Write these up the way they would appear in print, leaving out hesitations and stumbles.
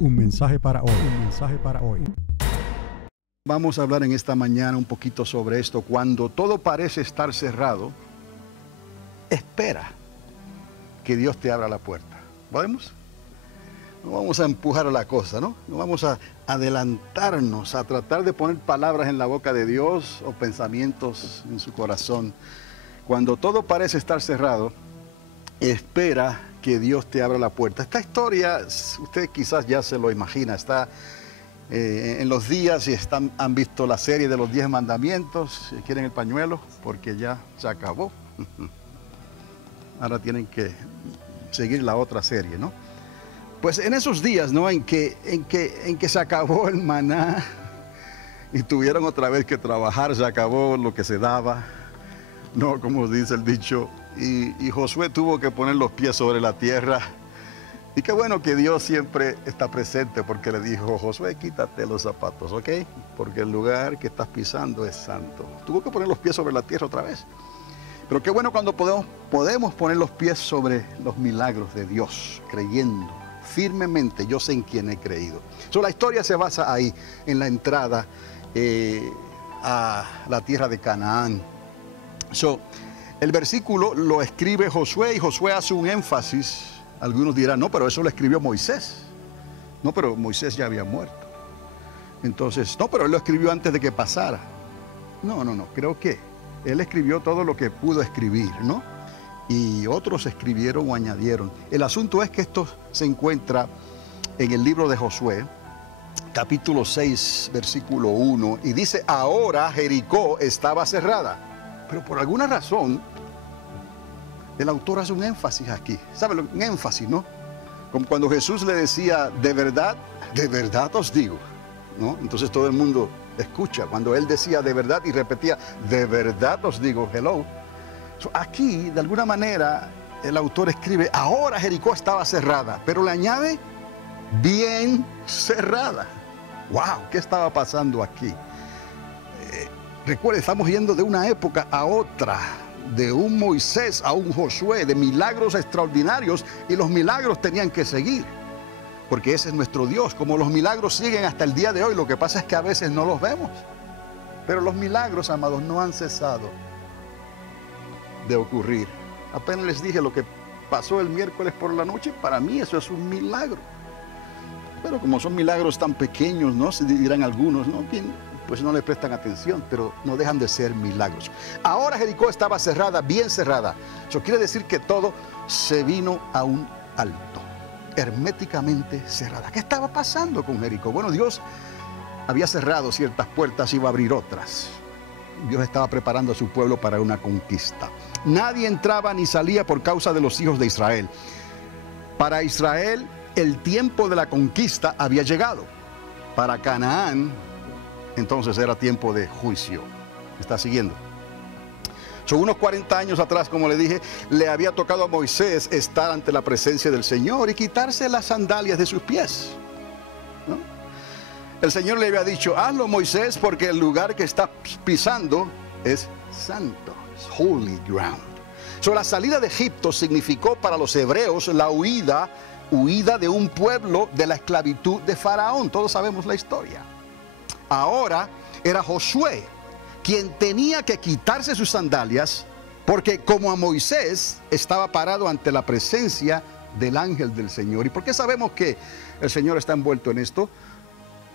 Un mensaje para hoy. Un mensaje para hoy. Vamos a hablar en esta mañana un poquito sobre esto. Cuando todo parece estar cerrado, espera que Dios te abra la puerta. ¿Podemos? No vamos a empujar la cosa, ¿no? No vamos a adelantarnos a tratar de poner palabras en la boca de Dios o pensamientos en su corazón. Cuando todo parece estar cerrado, espera que Dios te abra la puerta. Esta historia, usted quizás ya se lo imagina, está en los días y han visto la serie de los 10 mandamientos, quieren el pañuelo, porque ya se acabó. Ahora tienen que seguir la otra serie, ¿no? Pues en esos días, ¿no? En que se acabó el maná y tuvieron otra vez que trabajar, se acabó lo que se daba, ¿no? Como dice el dicho. Y Josué tuvo que poner los pies sobre la tierra. Y qué bueno que Dios siempre está presente, porque le dijo: Josué, quítate los zapatos, ¿ok? Porque el lugar que estás pisando es santo. Tuvo que poner los pies sobre la tierra otra vez. Pero qué bueno cuando podemos poner los pies sobre los milagros de Dios, creyendo firmemente: yo sé en quién he creído. La historia se basa ahí, en la entrada a la tierra de Canaán. El versículo lo escribe Josué, y Josué hace un énfasis. Algunos dirán: no, pero eso lo escribió Moisés. No, pero Moisés ya había muerto. Entonces, no, pero él lo escribió antes de que pasara. No, creo que él escribió todo lo que pudo escribir, ¿no? Y otros escribieron o añadieron. El asunto es que esto se encuentra en el libro de Josué, capítulo 6, versículo 1, y dice: ahora Jericó estaba cerrada. Pero por alguna razón, el autor hace un énfasis aquí. ¿Sabe? Un énfasis, ¿no? Como cuando Jesús le decía: de verdad os digo, ¿no? Entonces todo el mundo escucha. Cuando él decía de verdad y repetía: de verdad os digo, hello. Aquí, de alguna manera, el autor escribe: ahora Jericó estaba cerrada, pero le añade: bien cerrada. ¡Wow! ¿Qué estaba pasando aquí? Recuerde, estamos yendo de una época a otra, de un Moisés a un Josué, de milagros extraordinarios, y los milagros tenían que seguir, porque ese es nuestro Dios. Como los milagros siguen hasta el día de hoy, lo que pasa es que a veces no los vemos, pero los milagros, amados, no han cesado de ocurrir. Apenas les dije lo que pasó el miércoles por la noche. Para mí eso es un milagro, pero como son milagros tan pequeños, ¿no? Se dirán algunos, ¿no? Pues no le prestan atención, pero no dejan de ser milagros. Ahora Jericó estaba cerrada, bien cerrada. Eso quiere decir que todo se vino a un alto, herméticamente cerrada. ¿Qué estaba pasando con Jericó? Bueno, Dios había cerrado ciertas puertas, iba a abrir otras. Dios estaba preparando a su pueblo para una conquista. Nadie entraba ni salía por causa de los hijos de Israel. Para Israel, el tiempo de la conquista había llegado. Para Canaán, entonces era tiempo de juicio. ¿Me está siguiendo? Unos 40 años atrás, como le dije, le había tocado a Moisés estar ante la presencia del Señor y quitarse las sandalias de sus pies, ¿no? El Señor le había dicho: hazlo, Moisés, porque el lugar que estás pisando es santo, es holy ground. La salida de Egipto significó para los hebreos la huida de un pueblo de la esclavitud de Faraón. Todos sabemos la historia. Ahora era Josué quien tenía que quitarse sus sandalias, porque como a Moisés estaba parado ante la presencia del ángel del Señor. ¿Y por qué sabemos que el Señor está envuelto en esto?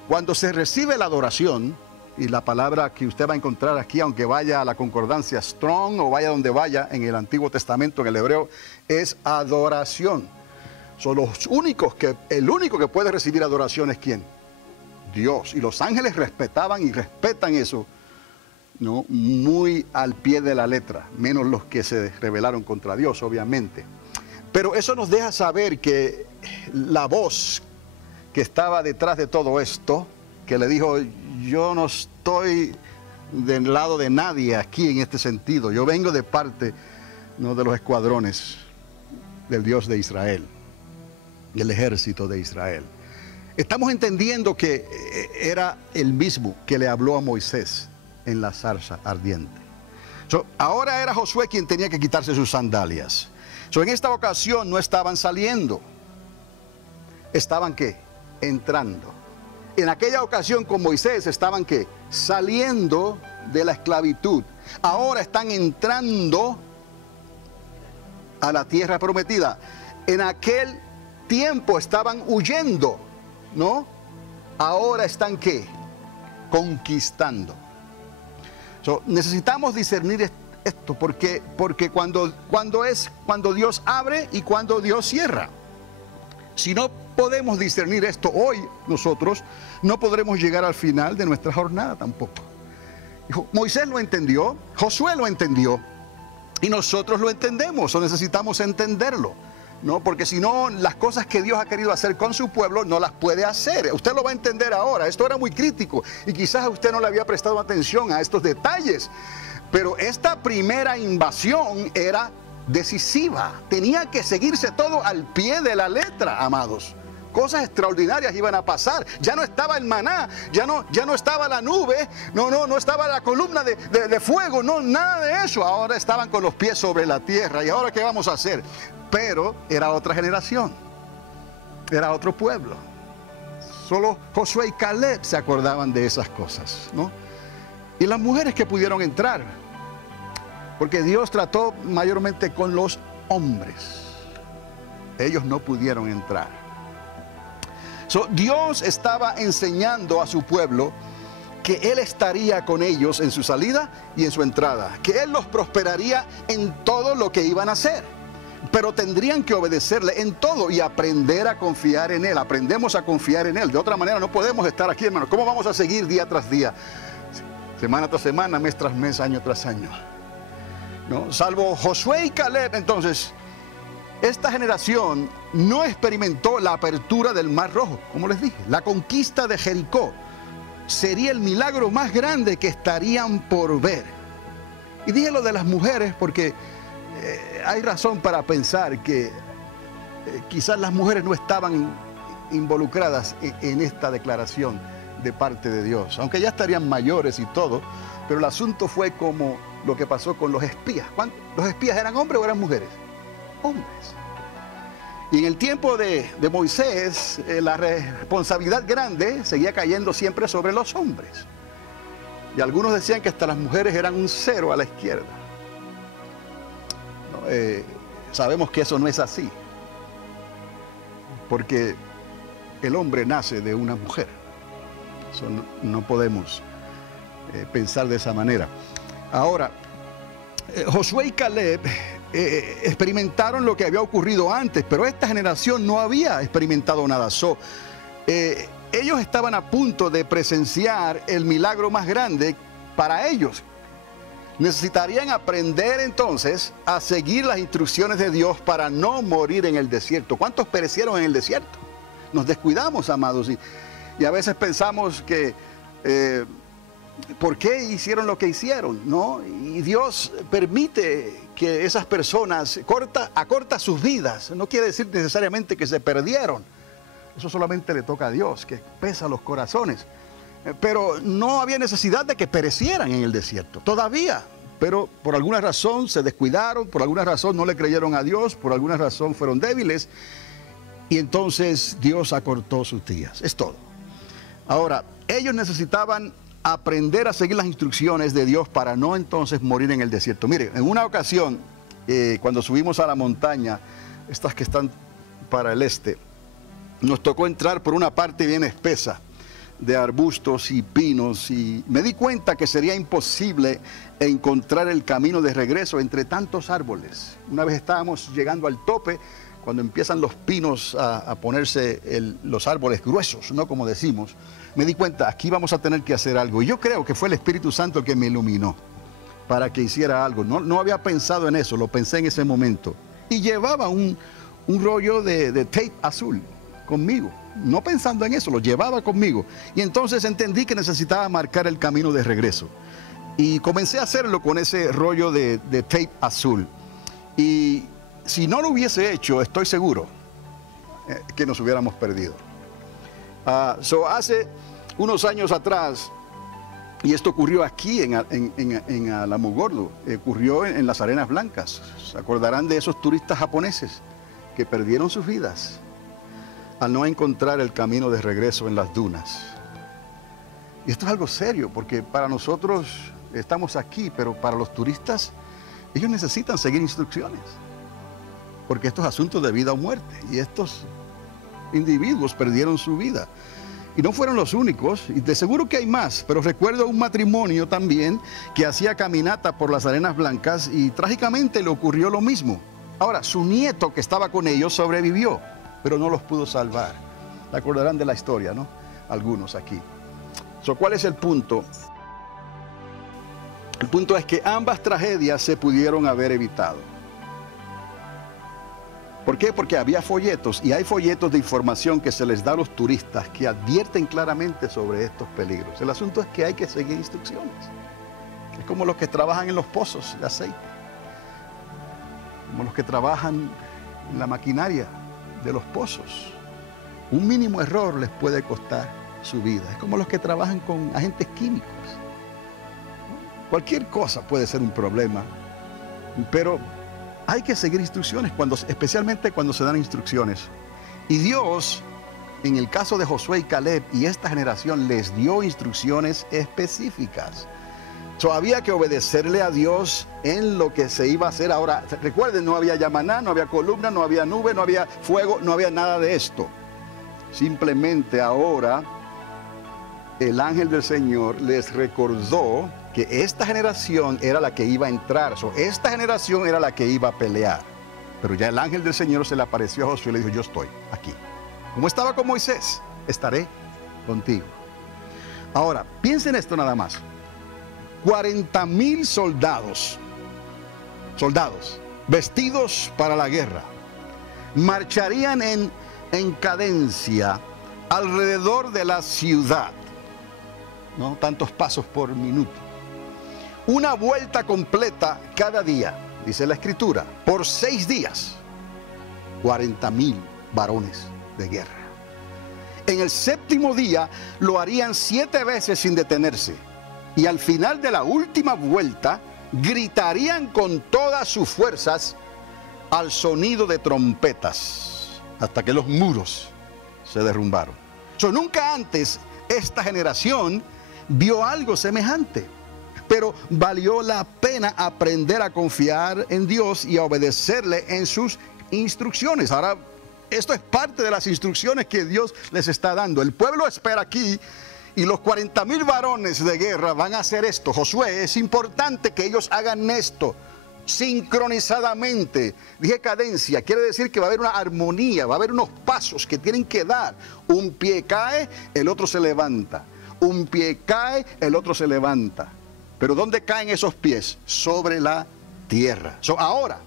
Cuando se recibe la adoración, y la palabra que usted va a encontrar aquí, aunque vaya a la concordancia Strong o vaya donde vaya en el Antiguo Testamento, en el hebreo, es adoración. Son el único que puede recibir adoración es ¿quién? Dios. Y los ángeles respetaban y respetan eso, ¿no? Muy al pie de la letra, menos los que se rebelaron contra Dios, obviamente. Pero eso nos deja saber que la voz que estaba detrás de todo esto, que le dijo: yo no estoy del lado de nadie aquí en este sentido, yo vengo de parte, ¿no?, de los escuadrones del Dios de Israel, del ejército de Israel. Estamos entendiendo que era el mismo que le habló a Moisés en la zarza ardiente. Ahora era Josué quien tenía que quitarse sus sandalias. En esta ocasión no estaban saliendo. ¿Estaban qué? entrando. En aquella ocasión con Moisés estaban ¿qué? Saliendo de la esclavitud. Ahora están entrando a la tierra prometida. En aquel tiempo estaban huyendo, ¿no? Ahora están ¿qué? Conquistando. Necesitamos discernir esto porque cuando Dios abre y cuando Dios cierra. Si no podemos discernir esto hoy, nosotros no podremos llegar al final de nuestra jornada tampoco. Moisés lo entendió, Josué lo entendió y nosotros lo entendemos o necesitamos entenderlo, ¿no? Porque si no, las cosas que Dios ha querido hacer con su pueblo no las puede hacer. Usted lo va a entender ahora. Esto era muy crítico y quizás usted no le había prestado atención a estos detalles, pero esta primera invasión era decisiva. Tenía que seguirse todo al pie de la letra, amados. Cosas extraordinarias iban a pasar. Ya no estaba el maná, ya no estaba la nube, no estaba la columna de fuego, no, nada de eso. Ahora estaban con los pies sobre la tierra. ¿Y ahora qué vamos a hacer? Pero era otra generación, era otro pueblo. Solo Josué y Caleb se acordaban de esas cosas, ¿no? Y las mujeres que pudieron entrar, porque Dios trató mayormente con los hombres. Ellos no pudieron entrar. Dios estaba enseñando a su pueblo que Él estaría con ellos en su salida y en su entrada, que Él los prosperaría en todo lo que iban a hacer, pero tendrían que obedecerle en todo y aprender a confiar en Él. Aprendemos a confiar en Él, de otra manera no podemos estar aquí, hermanos. ¿Cómo vamos a seguir día tras día, semana tras semana, mes tras mes, año tras año? ¿No? Salvo Josué y Caleb, entonces esta generación no experimentó la apertura del Mar Rojo, como les dije. La conquista de Jericó sería el milagro más grande que estarían por ver. Y dije lo de las mujeres porque hay razón para pensar que quizás las mujeres no estaban involucradas en esta declaración de parte de Dios, aunque ya estarían mayores y todo, pero el asunto fue como lo que pasó con los espías. ¿Los espías eran hombres o eran mujeres? Hombres. Y en el tiempo de Moisés, la responsabilidad grande seguía cayendo siempre sobre los hombres. Y algunos decían que hasta las mujeres eran un cero a la izquierda. No, sabemos que eso no es así, porque el hombre nace de una mujer. Eso no podemos pensar de esa manera. Ahora, Josué y Caleb experimentaron lo que había ocurrido antes, pero esta generación no había experimentado nada. Ellos estaban a punto de presenciar el milagro más grande para ellos. Necesitarían aprender entonces a seguir las instrucciones de Dios para no morir en el desierto. ¿Cuántos perecieron en el desierto? Nos descuidamos, amados, y a veces pensamos que ¿por qué hicieron lo que hicieron? ¿No? Y Dios permite que esas personas acorta sus vidas. No quiere decir necesariamente que se perdieron. Eso solamente le toca a Dios, que pesa los corazones. Pero no había necesidad de que perecieran en el desierto, todavía. Pero por alguna razón se descuidaron, por alguna razón no le creyeron a Dios, por alguna razón fueron débiles. Y entonces Dios acortó sus días. Es todo. Ahora, ellos necesitaban aprender a seguir las instrucciones de Dios para no entonces morir en el desierto. Mire, en una ocasión, cuando subimos a la montaña, estas que están para el este, nos tocó entrar por una parte bien espesa de arbustos y pinos, y me di cuenta que sería imposible encontrar el camino de regreso entre tantos árboles. Una vez estábamos llegando al tope, cuando empiezan los pinos a ponerse los árboles gruesos, ¿no? Como decimos, me di cuenta, aquí vamos a tener que hacer algo. Y yo creo que fue el Espíritu Santo el que me iluminó para que hiciera algo. No había pensado en eso, lo pensé en ese momento. Y llevaba un rollo de tape azul conmigo. No pensando en eso, lo llevaba conmigo. Y entonces entendí que necesitaba marcar el camino de regreso. Y comencé a hacerlo con ese rollo de tape azul. Y si no lo hubiese hecho, estoy seguro que nos hubiéramos perdido. Hace unos años atrás, y esto ocurrió aquí en Alamogordo, ocurrió en las Arenas Blancas. Se acordarán de esos turistas japoneses que perdieron sus vidas. al no encontrar el camino de regreso en las dunas. Y esto es algo serio, porque para nosotros estamos aquí, pero para los turistas, ellos necesitan seguir instrucciones, porque esto es asunto de vida o muerte, y estos individuos perdieron su vida. Y no fueron los únicos, y de seguro que hay más, pero recuerdo un matrimonio también que hacía caminata por las arenas blancas y trágicamente le ocurrió lo mismo. Ahora, su nieto que estaba con ellos sobrevivió, pero no los pudo salvar. ¿Se acordarán de la historia, no? Algunos aquí. ¿Cuál es el punto? El punto es que ambas tragedias se pudieron haber evitado. ¿Por qué? Porque había folletos, y hay folletos de información que se les da a los turistas que advierten claramente sobre estos peligros. El asunto es que hay que seguir instrucciones. Es como los que trabajan en los pozos de aceite, como los que trabajan en la maquinaria de los pozos. Un mínimo error les puede costar su vida. Es como los que trabajan con agentes químicos. Cualquier cosa puede ser un problema, pero hay que seguir instrucciones, especialmente cuando se dan instrucciones. Y Dios, en el caso de Josué y Caleb y esta generación, les dio instrucciones específicas. Había que obedecerle a Dios en lo que se iba a hacer. Ahora, recuerden, no había llamaná, no había columna, no había nube, no había fuego, no había nada de esto. Simplemente ahora el ángel del Señor les recordó que esta generación era la que iba a entrar. Esta generación era la que iba a pelear. Pero ya el ángel del Señor se le apareció a Josué y le dijo: yo estoy aquí. Como estaba con Moisés, estaré contigo. Ahora, piensen esto nada más. 40,000 soldados, vestidos para la guerra, marcharían en cadencia alrededor de la ciudad, ¿no? Tantos pasos por minuto. Una vuelta completa cada día, dice la Escritura, por 6 días. 40,000 varones de guerra. En el 7º día lo harían 7 veces sin detenerse. Y al final de la última vuelta gritarían con todas sus fuerzas al sonido de trompetas, hasta que los muros se derrumbaron. Nunca antes esta generación vio algo semejante. Pero valió la pena aprender a confiar en Dios y a obedecerle en sus instrucciones. Ahora, esto es parte de las instrucciones que Dios les está dando. El pueblo espera aquí, y los 40,000 varones de guerra van a hacer esto. Josué, es importante que ellos hagan esto sincronizadamente. Dije cadencia, quiere decir que va a haber una armonía, va a haber unos pasos que tienen que dar. Un pie cae, el otro se levanta. Un pie cae, el otro se levanta. Pero ¿dónde caen esos pies? Sobre la tierra. Ahora,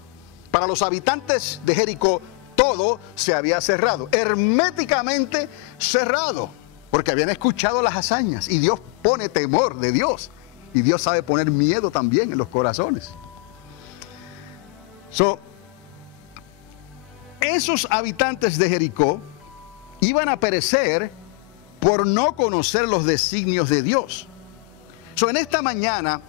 para los habitantes de Jericó, todo se había cerrado, herméticamente cerrado, porque habían escuchado las hazañas, y Dios pone temor de Dios, y Dios sabe poner miedo también en los corazones. Esos habitantes de Jericó iban a perecer por no conocer los designios de Dios. En esta mañana,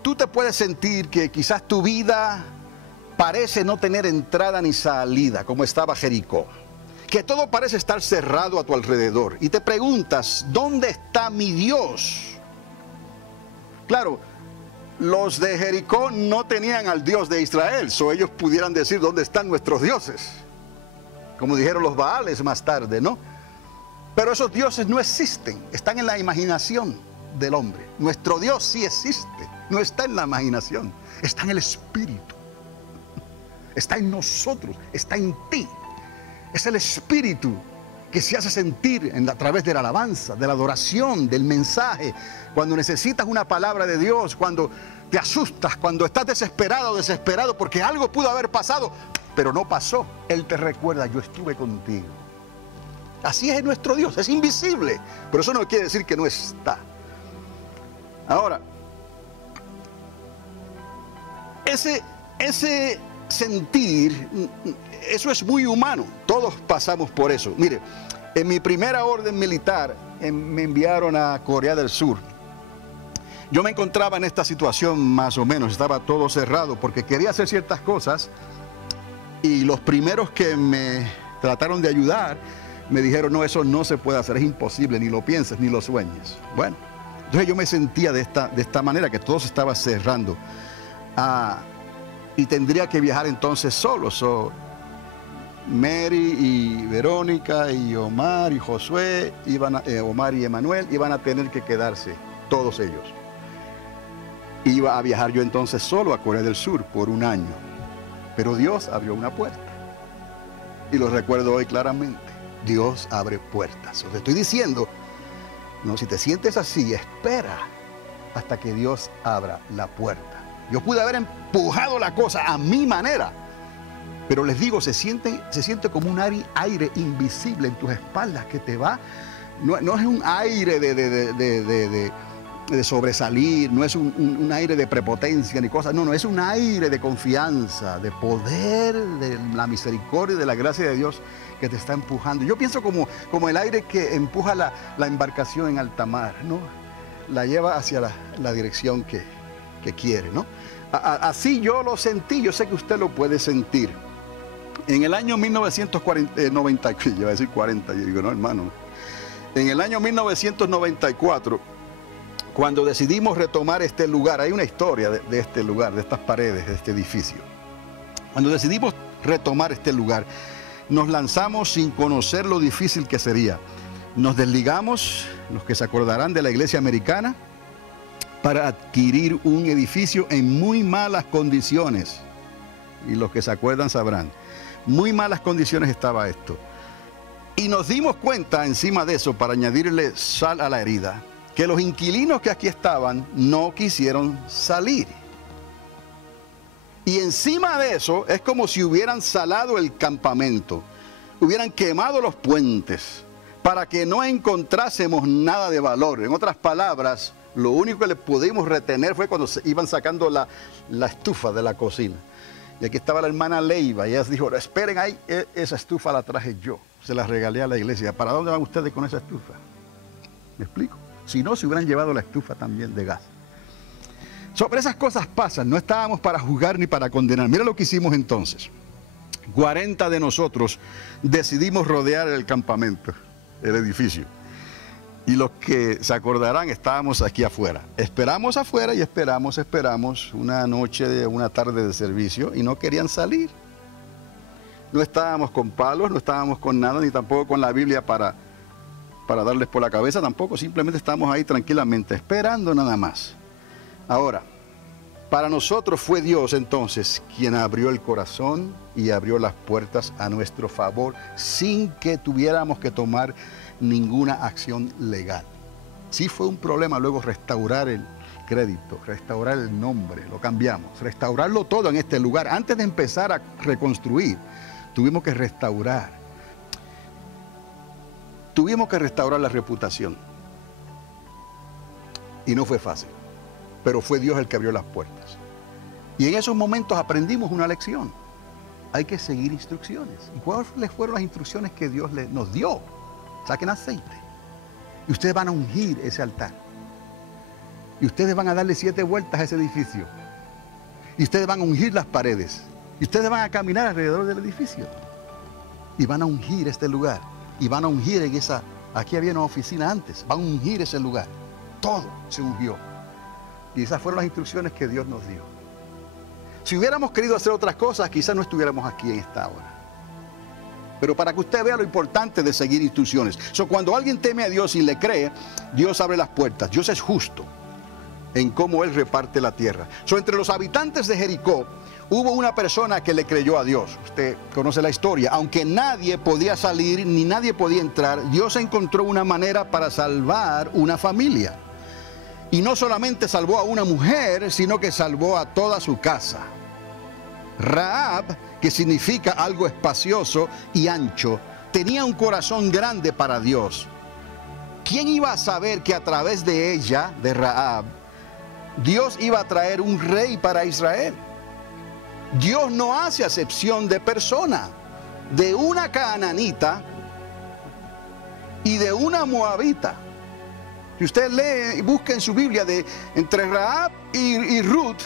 tú te puedes sentir que quizás tu vida parece no tener entrada ni salida, como estaba Jericó. Que todo parece estar cerrado a tu alrededor. Y te preguntas, ¿dónde está mi Dios? Claro, los de Jericó no tenían al Dios de Israel, ellos pudieran decir, ¿dónde están nuestros dioses? Como dijeron los Baales más tarde, ¿no? Pero esos dioses no existen, están en la imaginación del hombre. Nuestro Dios sí existe, no está en la imaginación, está en el Espíritu, está en nosotros, está en ti. Es el Espíritu que se hace sentir a través de la alabanza, de la adoración, del mensaje. Cuando necesitas una palabra de Dios, cuando te asustas, cuando estás desesperado o desesperado porque algo pudo haber pasado, pero no pasó. Él te recuerda, yo estuve contigo. Así es nuestro Dios, es invisible, pero eso no quiere decir que no está. Ahora, ese sentir, eso es muy humano, todos pasamos por eso. Mire, en mi primera orden militar me enviaron a Corea del Sur. Yo me encontraba en esta situación más o menos, estaba todo cerrado porque quería hacer ciertas cosas, y los primeros que me trataron de ayudar, me dijeron, no, eso no se puede hacer, es imposible, ni lo pienses, ni lo sueñes. Bueno, entonces yo me sentía de esta manera, que todo se estaba cerrando. Y tendría que viajar entonces solo. Mary y Verónica y Omar y Josué, Omar y Emanuel iban a tener que quedarse, todos ellos. Iba a viajar yo entonces solo a Corea del Sur por un año. Pero Dios abrió una puerta. Y lo recuerdo hoy claramente. Dios abre puertas. Os estoy diciendo, no, si te sientes así, espera hasta que Dios abra la puerta. Yo pude haber empujado la cosa a mi manera, pero les digo, se siente como un aire invisible en tus espaldas que te va. No es un aire de sobresalir, no es un aire de prepotencia ni cosas. No, es un aire de confianza, de poder, de la misericordia y de la gracia de Dios que te está empujando. Yo pienso como el aire que empuja la embarcación en alta mar, ¿no? La lleva hacia la dirección que quiere, ¿no? Así yo lo sentí, yo sé que usted lo puede sentir. En el año 1940, yo iba a decir 40, yo digo, no, hermano. En el año 1994, cuando decidimos retomar este lugar, hay una historia de este lugar, de estas paredes, de este edificio. Cuando decidimos retomar este lugar, nos lanzamos sin conocer lo difícil que sería. Nos desligamos, los que se acordarán, de la iglesia americana, para adquirir un edificio en muy malas condiciones. Y los que se acuerdan sabrán. Muy malas condiciones estaba esto. Y nos dimos cuenta encima de eso, para añadirle sal a la herida, que los inquilinos que aquí estaban no quisieron salir. Y encima de eso es como si hubieran salado el campamento, hubieran quemado los puentes, para que no encontrásemos nada de valor. En otras palabras, lo único que le pudimos retener fue cuando iban sacando la estufa de la cocina. Y aquí estaba la hermana Leiva, y ella dijo, esperen ahí, esa estufa la traje yo, se la regalé a la iglesia. ¿Para dónde van ustedes con esa estufa? ¿Me explico? Si no, se hubieran llevado la estufa también de gas. Sobre esas cosas pasan, no estábamos para juzgar ni para condenar. Mira lo que hicimos entonces. 40 de nosotros decidimos rodear el campamento, el edificio. Y los que se acordarán, estábamos aquí afuera. Esperamos afuera y esperamos una noche, una tarde de servicio y no querían salir. No estábamos con palos, no estábamos con nada, ni tampoco con la Biblia para darles por la cabeza, tampoco. Simplemente estábamos ahí tranquilamente, esperando nada más. Ahora, para nosotros fue Dios entonces quien abrió el corazón y abrió las puertas a nuestro favor sin que tuviéramos que tomar ninguna acción legal. Sí fue un problema luego restaurar el crédito, restaurar el nombre, lo cambiamos, restaurarlo todo en este lugar. Antes de empezar a reconstruir, tuvimos que restaurar. Tuvimos que restaurar la reputación. Y no fue fácil, pero fue Dios el que abrió las puertas. Y en esos momentos aprendimos una lección. Hay que seguir instrucciones. ¿Y cuáles fueron las instrucciones que Dios nos dio? Saquen aceite. Y ustedes van a ungir ese altar. Y ustedes van a darle 7 vueltas a ese edificio. Y ustedes van a ungir las paredes. Y ustedes van a caminar alrededor del edificio. Y van a ungir este lugar. Y van a ungir en esa... Aquí había una oficina antes. Van a ungir ese lugar. Todo se ungió. Y esas fueron las instrucciones que Dios nos dio. Si hubiéramos querido hacer otras cosas, quizás no estuviéramos aquí en esta hora. Pero para que usted vea lo importante de seguir instrucciones. Cuando alguien teme a Dios y le cree, Dios abre las puertas. Dios es justo en cómo Él reparte la tierra. Entre los habitantes de Jericó, hubo una persona que le creyó a Dios. Usted conoce la historia. Aunque nadie podía salir ni nadie podía entrar, Dios encontró una manera para salvar una familia. Y no solamente salvó a una mujer, sino que salvó a toda su casa. Rahab, que significa algo espacioso y ancho, tenía un corazón grande para Dios. ¿Quién iba a saber que a través de ella, de Rahab, Dios iba a traer un rey para Israel? Dios no hace acepción de persona. De una cananita y de una moabita. Si usted lee y busca en su Biblia entre Rahab y Ruth,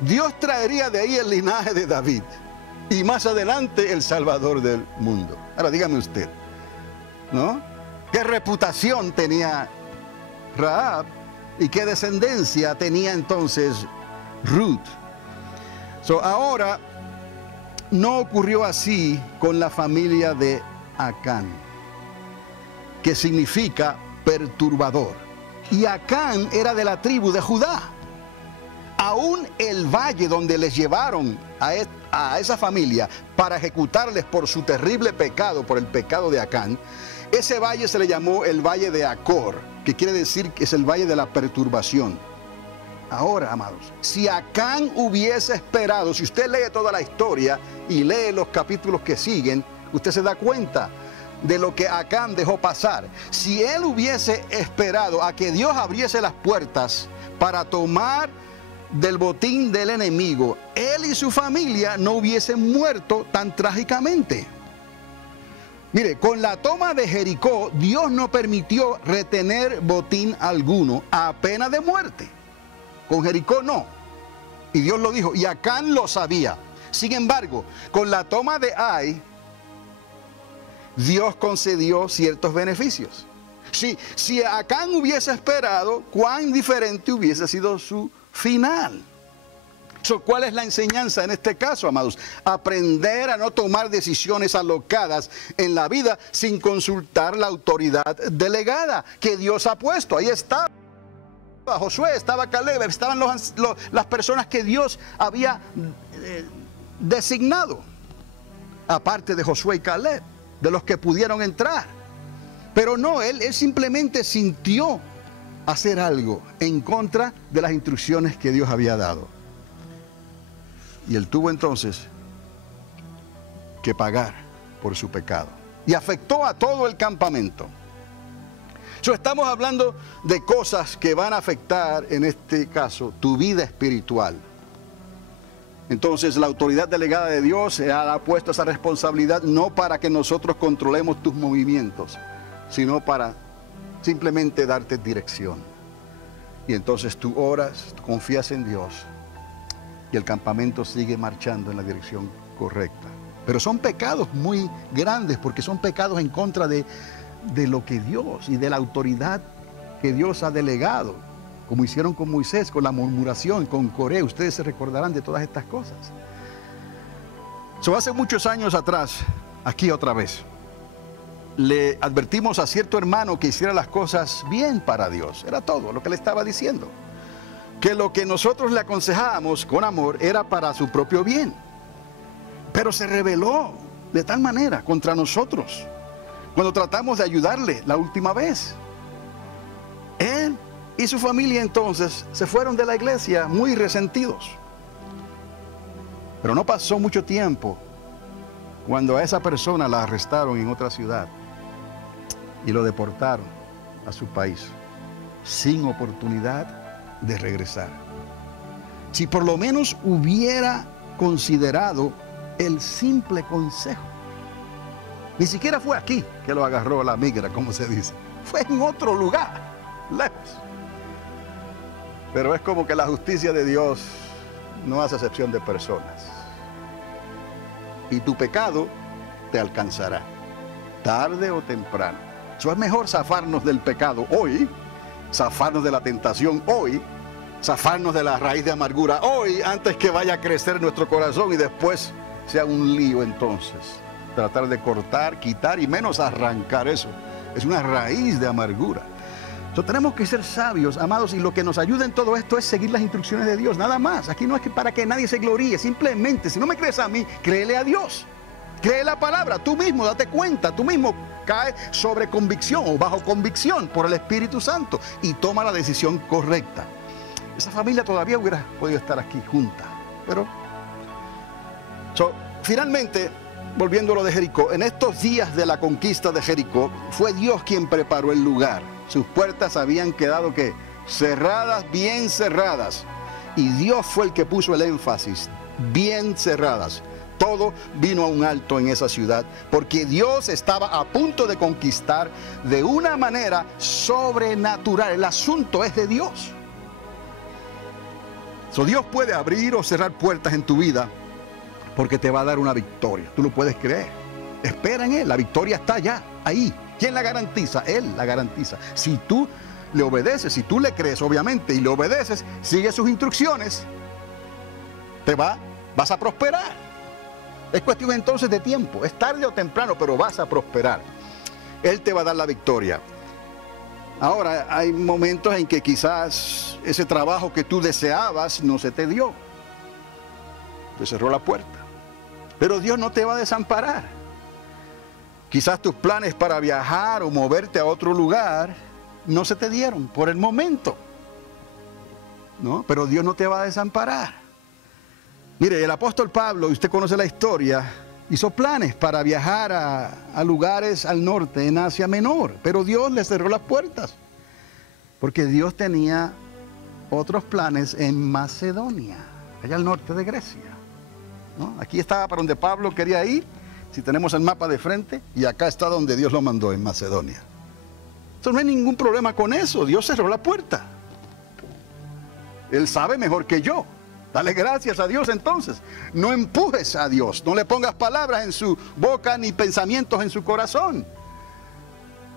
Dios traería de ahí el linaje de David. y más adelante el Salvador del mundo. Ahora dígame usted, ¿no? ¿Qué reputación tenía Rahab y qué descendencia tenía entonces Ruth? Ahora no ocurrió así con la familia de Acán, que significa perturbador. Y Acán era de la tribu de Judá. Aún el valle donde les llevaron a esa familia para ejecutarles por su terrible pecado, por el pecado de Acán, ese valle se le llamó el valle de Acor, que quiere decir que es el valle de la perturbación. Ahora, amados, si Acán hubiese esperado, si usted lee toda la historia y lee los capítulos que siguen, usted se da cuenta de lo que Acán dejó pasar. Si él hubiese esperado a que Dios abriese las puertas para tomar del botín del enemigo, él y su familia no hubiesen muerto tan trágicamente. Mire, con la toma de Jericó, Dios no permitió retener botín alguno a pena de muerte. Con Jericó no. Y Dios lo dijo, y Acán lo sabía. Sin embargo, con la toma de Ai, Dios concedió ciertos beneficios. Si Acán hubiese esperado, cuán diferente hubiese sido su final. ¿Cuál es la enseñanza en este caso, amados? Aprender a no tomar decisiones alocadas en la vida sin consultar la autoridad delegada que Dios ha puesto. Ahí estaba Josué, estaba Caleb, estaban las personas que Dios había designado, aparte de Josué y Caleb, de los que pudieron entrar. Pero no, él simplemente sintió hacer algo en contra de las instrucciones que Dios había dado. Y él tuvo entonces que pagar por su pecado. Y afectó a todo el campamento. Estamos hablando de cosas que van a afectar, en este caso, tu vida espiritual. Entonces, la autoridad delegada de Dios se ha puesto esa responsabilidad no para que nosotros controlemos tus movimientos, sino para simplemente darte dirección. Y entonces tú oras, tú confías en Dios y el campamento sigue marchando en la dirección correcta. Pero son pecados muy grandes porque son pecados en contra de lo que Dios y de la autoridad que Dios ha delegado, como hicieron con Moisés, con la murmuración, con Coré. Ustedes se recordarán de todas estas cosas. Hace muchos años atrás, aquí otra vez, le advertimos a cierto hermano que hiciera las cosas bien para Dios. Era todo lo que le estaba diciendo. Que lo que nosotros le aconsejábamos con amor era para su propio bien. Pero se rebeló de tal manera contra nosotros cuando tratamos de ayudarle la última vez. Él y su familia entonces se fueron de la iglesia muy resentidos. Pero no pasó mucho tiempo cuando a esa persona la arrestaron en otra ciudad y lo deportaron a su país sin oportunidad de regresar. Si por lo menos hubiera considerado el simple consejo. Ni siquiera fue aquí que lo agarró la migra, como se dice. Fue en otro lugar, lejos. Pero es como que la justicia de Dios no hace excepción de personas. Y tu pecado te alcanzará, tarde o temprano. Eso es mejor zafarnos del pecado hoy, zafarnos de la tentación hoy, zafarnos de la raíz de amargura hoy, antes que vaya a crecer nuestro corazón y después sea un lío entonces. Tratar de cortar, quitar y menos arrancar eso. Es una raíz de amargura. Tenemos que ser sabios, amados, y lo que nos ayuda en todo esto es seguir las instrucciones de Dios, nada más. Aquí no es que para que nadie se gloríe, simplemente, si no me crees a mí, créele a Dios. Cree la palabra, tú mismo, date cuenta, tú mismo cae sobre convicción o bajo convicción por el Espíritu Santo y toma la decisión correcta. Esa familia todavía hubiera podido estar aquí junta, pero... finalmente, volviendo a lo de Jericó, en estos días de la conquista de Jericó, fue Dios quien preparó el lugar. Sus puertas habían quedado, ¿qué? Cerradas, bien cerradas. Y Dios fue el que puso el énfasis, bien cerradas. Todo vino a un alto en esa ciudad, porque Dios estaba a punto de conquistar de una manera sobrenatural. El asunto es de Dios. Dios puede abrir o cerrar puertas en tu vida porque te va a dar una victoria. Tú lo puedes creer. Espera en Él, la victoria está ya, ahí. ¿Quién la garantiza? Él la garantiza. Si tú le obedeces, si tú le crees, obviamente, y le obedeces, sigue sus instrucciones, vas a prosperar. Es cuestión entonces de tiempo, es tarde o temprano, pero vas a prosperar. Él te va a dar la victoria. Ahora, hay momentos en que quizás ese trabajo que tú deseabas no se te dio. Te cerró la puerta. Pero Dios no te va a desamparar. Quizás tus planes para viajar o moverte a otro lugar no se te dieron por el momento, ¿no? Pero Dios no te va a desamparar. Mire, el apóstol Pablo, y usted conoce la historia, hizo planes para viajar a lugares al norte, en Asia Menor, pero Dios le cerró las puertas, porque Dios tenía otros planes en Macedonia, allá al norte de Grecia, ¿no? Aquí estaba para donde Pablo quería ir, si tenemos el mapa de frente, y acá está donde Dios lo mandó, en Macedonia. Entonces no hay ningún problema con eso, Dios cerró la puerta. Él sabe mejor que yo. Dale gracias a Dios entonces. No empujes a Dios, no le pongas palabras en su boca ni pensamientos en su corazón.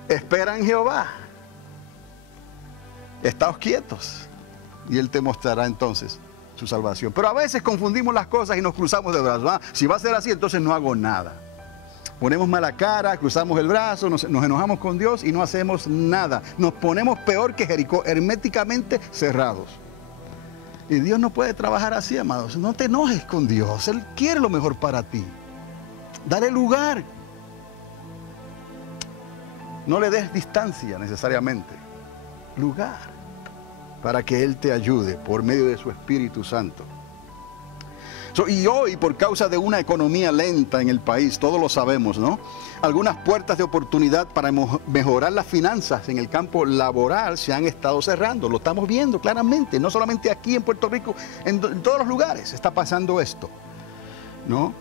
Espera en Jehová. Estaos quietos y Él te mostrará entonces su salvación. Pero a veces confundimos las cosas y nos cruzamos de brazos. ¿Ah? Si va a ser así, entonces no hago nada. Ponemos mala cara, cruzamos el brazo, nos enojamos con Dios y no hacemos nada. Nos ponemos peor que Jericó, herméticamente cerrados. Y Dios no puede trabajar así, amados. No te enojes con Dios. Él quiere lo mejor para ti. Dale lugar. No le des distancia necesariamente. Lugar. Para que Él te ayude por medio de su Espíritu Santo. Y hoy, por causa de una economía lenta en el país, todos lo sabemos, ¿no? Algunas puertas de oportunidad para mejorar las finanzas en el campo laboral se han estado cerrando. Lo estamos viendo claramente, no solamente aquí en Puerto Rico, en todos los lugares está pasando esto, ¿no?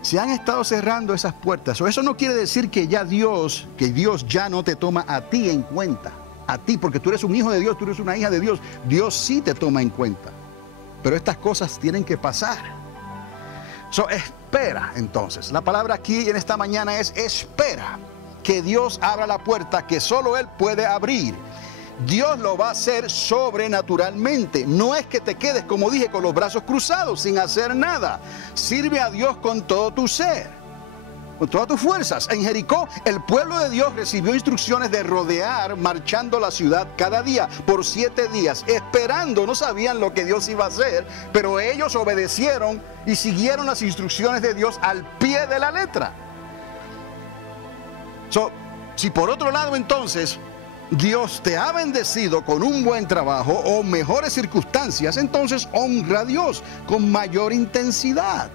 Se han estado cerrando esas puertas. Eso no quiere decir que Dios ya no te toma a ti en cuenta. A ti, porque tú eres un hijo de Dios, tú eres una hija de Dios. Dios sí te toma en cuenta. Pero estas cosas tienen que pasar. Espera entonces. La palabra aquí en esta mañana es espera. Que Dios abra la puerta que solo Él puede abrir. Dios lo va a hacer sobrenaturalmente. No es que te quedes, como dije, con los brazos cruzados sin hacer nada. Sirve a Dios con todo tu ser, con todas tus fuerzas. En Jericó, el pueblo de Dios recibió instrucciones de rodear, marchando la ciudad cada día, por 7 días, esperando. No sabían lo que Dios iba a hacer, pero ellos obedecieron y siguieron las instrucciones de Dios al pie de la letra. Si por otro lado entonces Dios te ha bendecido con un buen trabajo o mejores circunstancias, entonces honra a Dios con mayor intensidad.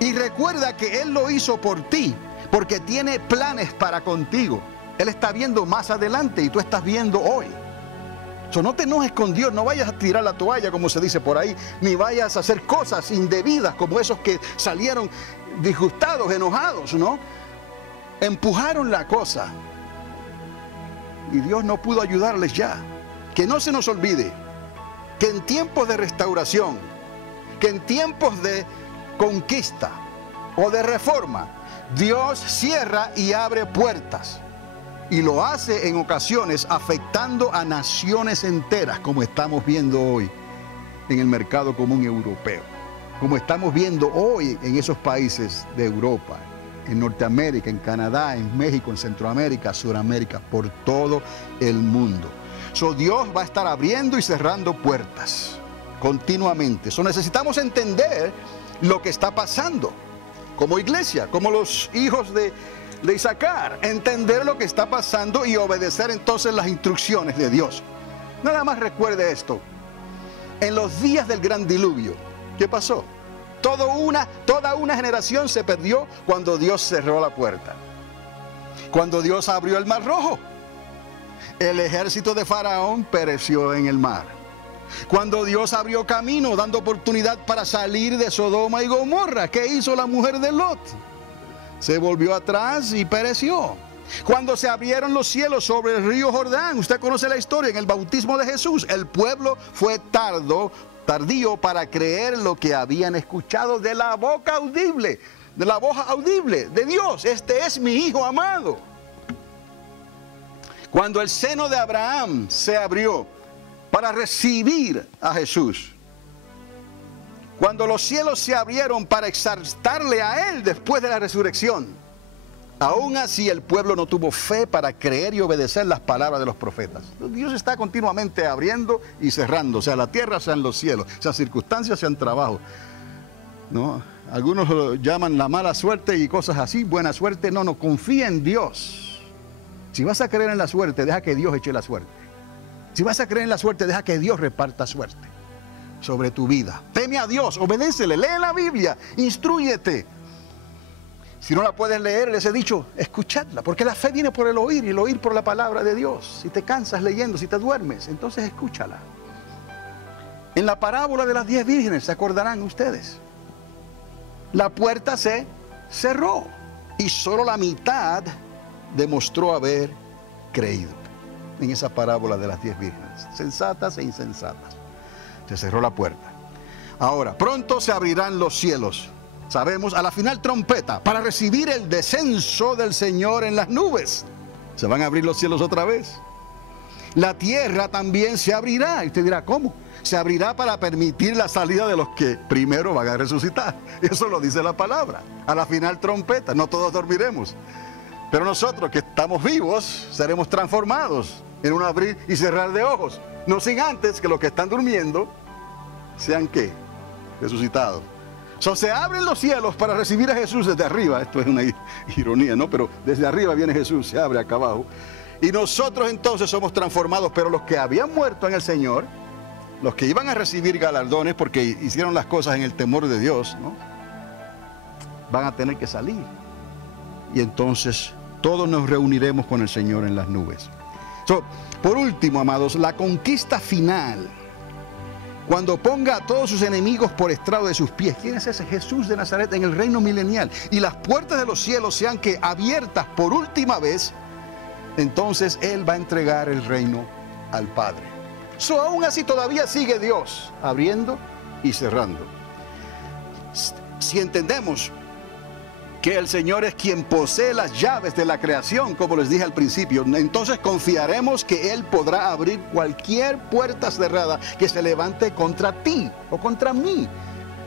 Y recuerda que Él lo hizo por ti, porque tiene planes para contigo. Él está viendo más adelante y tú estás viendo hoy. No te enojes con Dios, no vayas a tirar la toalla, como se dice por ahí, ni vayas a hacer cosas indebidas como esos que salieron disgustados, enojados, ¿no? Empujaron la cosa. Y Dios no pudo ayudarles ya. Que no se nos olvide que en tiempos de restauración, que en tiempos de conquista o de reforma, Dios cierra y abre puertas. Y lo hace en ocasiones afectando a naciones enteras, como estamos viendo hoy en el mercado común europeo. Como estamos viendo hoy en esos países de Europa, en Norteamérica, en Canadá, en México, en Centroamérica, Sudamérica, por todo el mundo. Dios va a estar abriendo y cerrando puertas continuamente. Necesitamos entender lo que está pasando como iglesia, como los hijos de Isaacar, entender lo que está pasando y obedecer entonces las instrucciones de Dios. Nada más recuerde esto: en los días del gran diluvio, ¿qué pasó? Toda una generación se perdió cuando Dios cerró la puerta. Cuando Dios abrió el mar Rojo, el ejército de Faraón pereció en el mar. Cuando Dios abrió camino, dando oportunidad para salir de Sodoma y Gomorra, ¿qué hizo la mujer de Lot? Se volvió atrás y pereció. Cuando se abrieron los cielos sobre el río Jordán, usted conoce la historia, en el bautismo de Jesús, el pueblo fue tardo tardío para creer lo que habían escuchado de la boca audible, de Dios. Este es mi Hijo amado. Cuando el seno de Abraham se abrió para recibir a Jesús, cuando los cielos se abrieron para exaltarle a Él después de la resurrección, aún así el pueblo no tuvo fe para creer y obedecer las palabras de los profetas. Dios está continuamente abriendo y cerrando, sea la tierra, sean los cielos, sean circunstancias, sean trabajos, ¿no? Algunos lo llaman la mala suerte y cosas así, buena suerte. No, confía en Dios. Si vas a creer en la suerte, deja que Dios eche la suerte. Si vas a creer en la suerte, deja que Dios reparta suerte sobre tu vida. Teme a Dios, obedécele, lee la Biblia, instrúyete. Si no la puedes leer, les he dicho, escuchadla, porque la fe viene por el oír y el oír por la palabra de Dios. Si te cansas leyendo, si te duermes, entonces escúchala. En la parábola de las 10 vírgenes, ¿se acordarán ustedes? La puerta se cerró y solo la mitad demostró haber creído en esa parábola de las 10 vírgenes, sensatas e insensatas. Se cerró la puerta. Ahora, pronto se abrirán los cielos. Sabemos, a la final trompeta, para recibir el descenso del Señor en las nubes. Se van a abrir los cielos otra vez. La tierra también se abrirá. Y usted dirá, ¿cómo? Se abrirá para permitir la salida de los que primero van a resucitar. Eso lo dice la palabra. A la final trompeta, no todos dormiremos. Pero nosotros que estamos vivos, seremos transformados en un abrir y cerrar de ojos. No sin antes que los que están durmiendo sean, ¿qué? Resucitados. Se abren los cielos para recibir a Jesús desde arriba. Esto es una ironía, ¿no? Pero desde arriba viene Jesús, se abre acá abajo. Y nosotros entonces somos transformados, pero los que habían muerto en el Señor, los que iban a recibir galardones porque hicieron las cosas en el temor de Dios, ¿no? Van a tener que salir. Y entonces todos nos reuniremos con el Señor en las nubes. Por último, amados, la conquista final. Cuando ponga a todos sus enemigos por estrado de sus pies. ¿Quién es ese? Jesús de Nazaret en el reino milenial. Y las puertas de los cielos sean que abiertas por última vez. Entonces Él va a entregar el reino al Padre. Aún así todavía sigue Dios abriendo y cerrando. Si entendemos que el Señor es quien posee las llaves de la creación, como les dije al principio, entonces confiaremos que Él podrá abrir cualquier puerta cerrada que se levante contra ti o contra mí.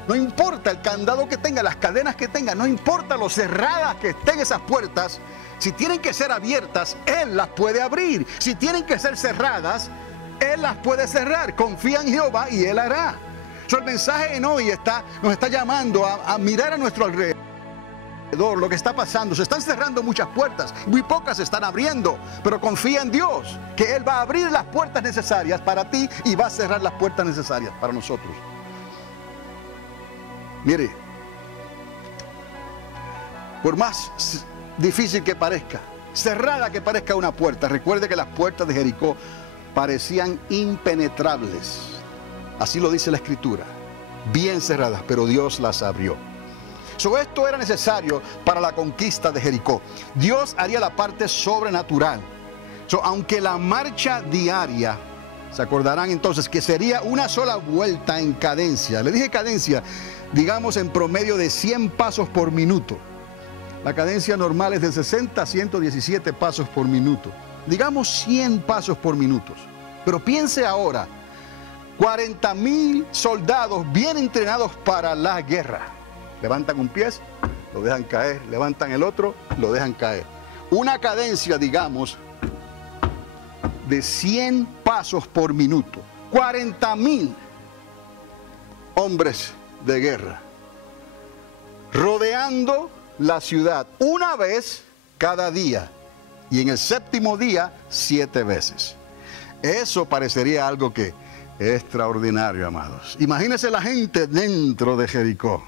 No importa el candado que tenga, las cadenas que tenga, no importa lo cerradas que estén esas puertas, si tienen que ser abiertas, Él las puede abrir. Si tienen que ser cerradas, Él las puede cerrar. Confía en Jehová y Él hará. El mensaje en hoy nos está llamando a mirar a nuestro alrededor. Lo que está pasando, se están cerrando muchas puertas, muy pocas se están abriendo, pero confía en Dios, que Él va a abrir las puertas necesarias para ti y va a cerrar las puertas necesarias para nosotros. Mire, por más difícil que parezca, cerrada que parezca una puerta, recuerde que las puertas de Jericó parecían impenetrables, así lo dice la Escritura, bien cerradas, pero Dios las abrió. Esto era necesario para la conquista de Jericó. Dios haría la parte sobrenatural. Aunque la marcha diaria, se acordarán entonces que sería una sola vuelta en cadencia. Le dije cadencia, digamos en promedio de 100 pasos por minuto. La cadencia normal es de 60 a 117 pasos por minuto. Digamos 100 pasos por minuto. Pero piense ahora, 40,000 soldados bien entrenados para la guerra. Levantan un pie, lo dejan caer, levantan el otro, lo dejan caer. Una cadencia, digamos, de 100 pasos por minuto. 40,000 hombres de guerra rodeando la ciudad una vez cada día. Y en el séptimo día, 7 veces. Eso parecería algo que es extraordinario, amados. Imagínense la gente dentro de Jericó.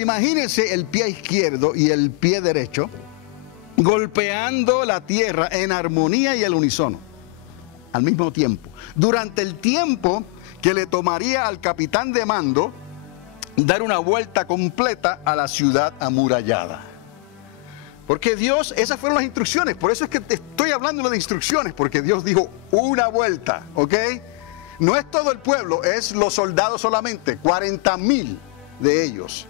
Imagínense el pie izquierdo y el pie derecho golpeando la tierra en armonía y al unísono, al mismo tiempo. Durante el tiempo que le tomaría al capitán de mando dar una vuelta completa a la ciudad amurallada. Porque Dios, esas fueron las instrucciones. Por eso es que te estoy hablando de instrucciones, porque Dios dijo una vuelta, ¿ok? No es todo el pueblo, es los soldados solamente, 40,000 de ellos.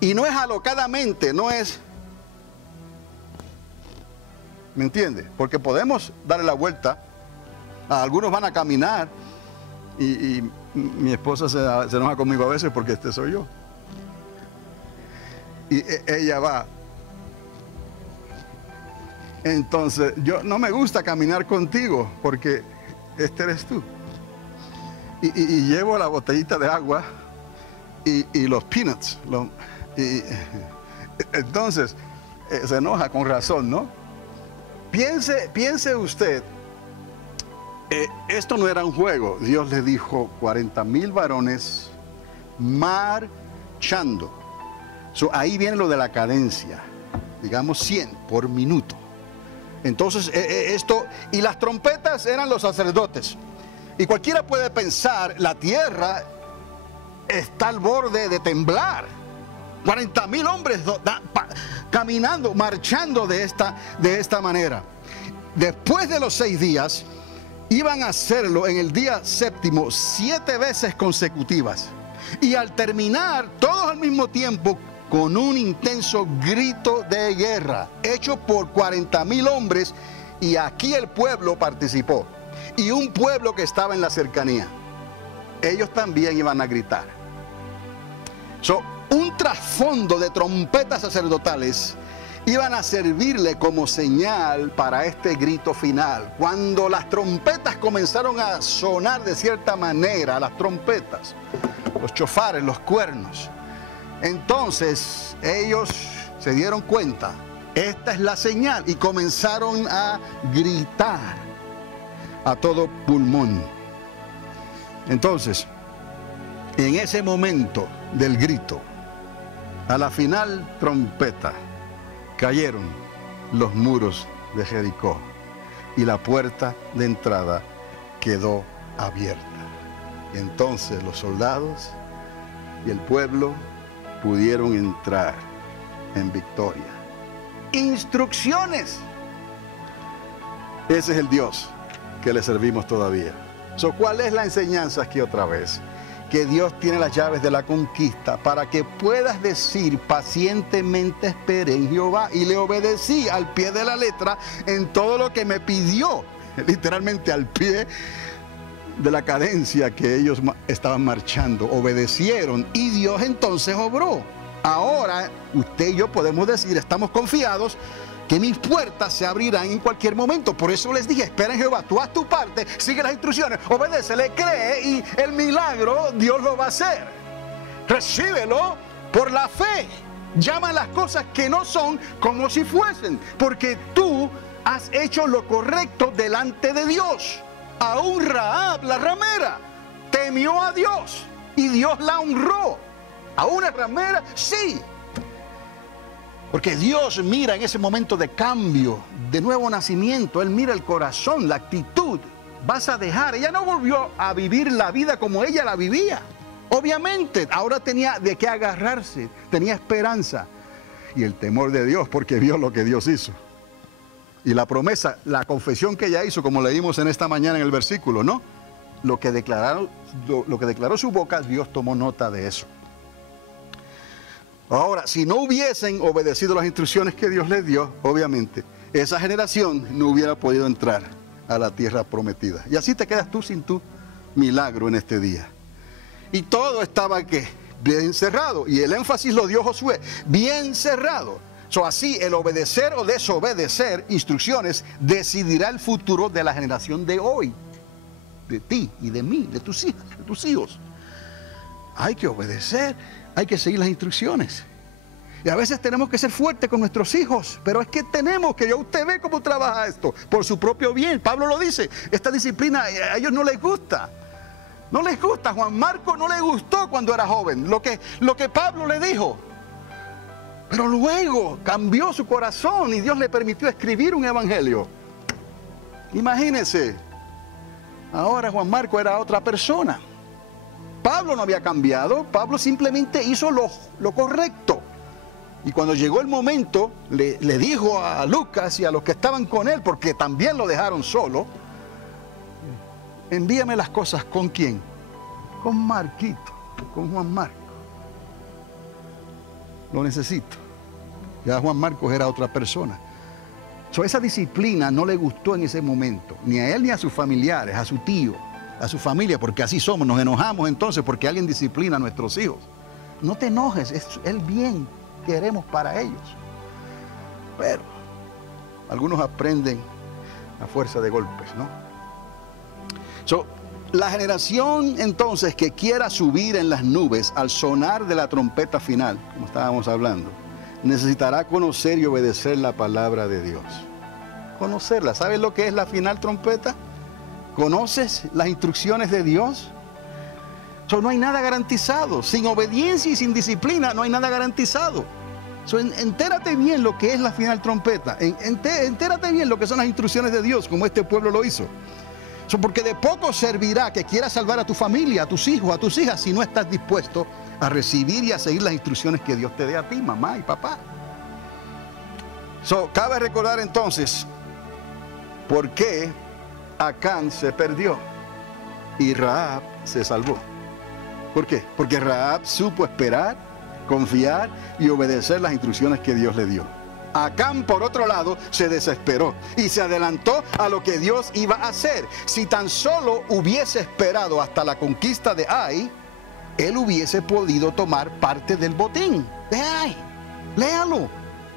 Y no es alocadamente, no es... ¿Me entiende? Porque podemos darle la vuelta. Algunos van a caminar y mi esposa se enoja conmigo a veces porque este soy yo. Y ella va. Entonces, yo no me gusta caminar contigo porque este eres tú. Y llevo la botellita de agua y los peanuts. Entonces, se enoja con razón, ¿no? Piense usted, esto no era un juego. Dios le dijo 40,000 varones marchando. Ahí viene lo de la cadencia, digamos 100 por minuto. Entonces esto, y las trompetas eran los sacerdotes. Y cualquiera puede pensar, la tierra está al borde de temblar. 40,000 hombres caminando, marchando de esta manera. Después de los 6 días, iban a hacerlo en el día séptimo 7 veces consecutivas. Y al terminar, todos al mismo tiempo, con un intenso grito de guerra, hecho por 40,000 hombres, y aquí el pueblo participó. Y un pueblo que estaba en la cercanía. Ellos también iban a gritar. Un trasfondo de trompetas sacerdotales iban a servirle como señal para este grito final. Cuando las trompetas comenzaron a sonar de cierta manera, las trompetas, los chofares, los cuernos, entonces ellos se dieron cuenta, esta es la señal, y comenzaron a gritar a todo pulmón. Entonces, en ese momento del grito, a la final trompeta, cayeron los muros de Jericó y la puerta de entrada quedó abierta. Entonces los soldados y el pueblo pudieron entrar en victoria. Instrucciones. Ese es el Dios que le servimos todavía. ¿Cuál es la enseñanza aquí otra vez? Que Dios tiene las llaves de la conquista para que puedas decir pacientemente esperé en Jehová y le obedecí al pie de la letra en todo lo que me pidió, literalmente al pie de la cadencia que ellos estaban marchando. Obedecieron y Dios entonces obró. Ahora usted y yo podemos decir, estamos confiados que mis puertas se abrirán en cualquier momento. Por eso les dije, espera en Jehová, tú haz tu parte, sigue las instrucciones, obedécele, cree y el milagro Dios lo va a hacer. Recíbelo por la fe. Llama las cosas que no son como si fuesen, porque tú has hecho lo correcto delante de Dios. Aún Rahab, la ramera, temió a Dios y Dios la honró. ¿A una ramera? Sí. Porque Dios mira en ese momento de cambio, de nuevo nacimiento. Él mira el corazón, la actitud. Vas a dejar. Ella no volvió a vivir la vida como ella la vivía. Obviamente, ahora tenía de qué agarrarse. Tenía esperanza. Y el temor de Dios, porque vio lo que Dios hizo. Y la promesa, la confesión que ella hizo, como leímos en esta mañana en el versículo, ¿no? Lo que declaró su boca, Dios tomó nota de eso. Ahora, si no hubiesen obedecido las instrucciones que Dios les dio, obviamente, esa generación no hubiera podido entrar a la tierra prometida. Y así te quedas tú sin tu milagro en este día. Y todo estaba, ¿qué? Bien cerrado. Y el énfasis lo dio Josué, bien cerrado. Así, el obedecer o desobedecer instrucciones decidirá el futuro de la generación de hoy. De ti y de mí, de tus hijas, de tus hijos. Hay que obedecer. Hay que seguir las instrucciones. Y a veces tenemos que ser fuertes con nuestros hijos. Pero es que tenemos que, usted ve cómo trabaja esto. Por su propio bien. Pablo lo dice. Esta disciplina a ellos no les gusta. No les gusta. Juan Marcos no le gustó cuando era joven. Lo que Pablo le dijo. Pero luego cambió su corazón y Dios le permitió escribir un evangelio. Imagínense. Ahora Juan Marcos era otra persona. Pablo no había cambiado, Pablo simplemente hizo lo correcto. Y cuando llegó el momento, le dijo a Lucas y a los que estaban con él, porque también lo dejaron solo, envíame las cosas. ¿Con quién? Con Marquito, con Juan Marcos. Lo necesito. Ya Juan Marcos era otra persona. Esa disciplina no le gustó en ese momento, ni a él ni a sus familiares, a su tío, a su familia, porque así somos. Nos enojamos entonces porque alguien disciplina a nuestros hijos. No te enojes, es el bien que queremos para ellos. Pero algunos aprenden a fuerza de golpes, ¿no? La generación entonces que quiera subir en las nubes al sonar de la trompeta final, como estábamos hablando, necesitará conocer y obedecer la palabra de Dios. Conocerla. ¿Sabes lo que es la final trompeta? ¿Conoces las instrucciones de Dios? No hay nada garantizado. Sin obediencia y sin disciplina no hay nada garantizado. Entérate bien lo que es la final trompeta. Entérate bien lo que son las instrucciones de Dios, como este pueblo lo hizo. Porque de poco servirá que quieras salvar a tu familia, a tus hijos, a tus hijas, si no estás dispuesto a recibir y a seguir las instrucciones que Dios te dé a ti, mamá y papá. Cabe recordar entonces por qué Acán se perdió y Rahab se salvó. ¿Por qué? Porque Rahab supo esperar, confiar y obedecer las instrucciones que Dios le dio. Acán, por otro lado, se desesperó y se adelantó a lo que Dios iba a hacer. Si tan solo hubiese esperado hasta la conquista de Ai, él hubiese podido tomar parte del botín de Ai. Léalo.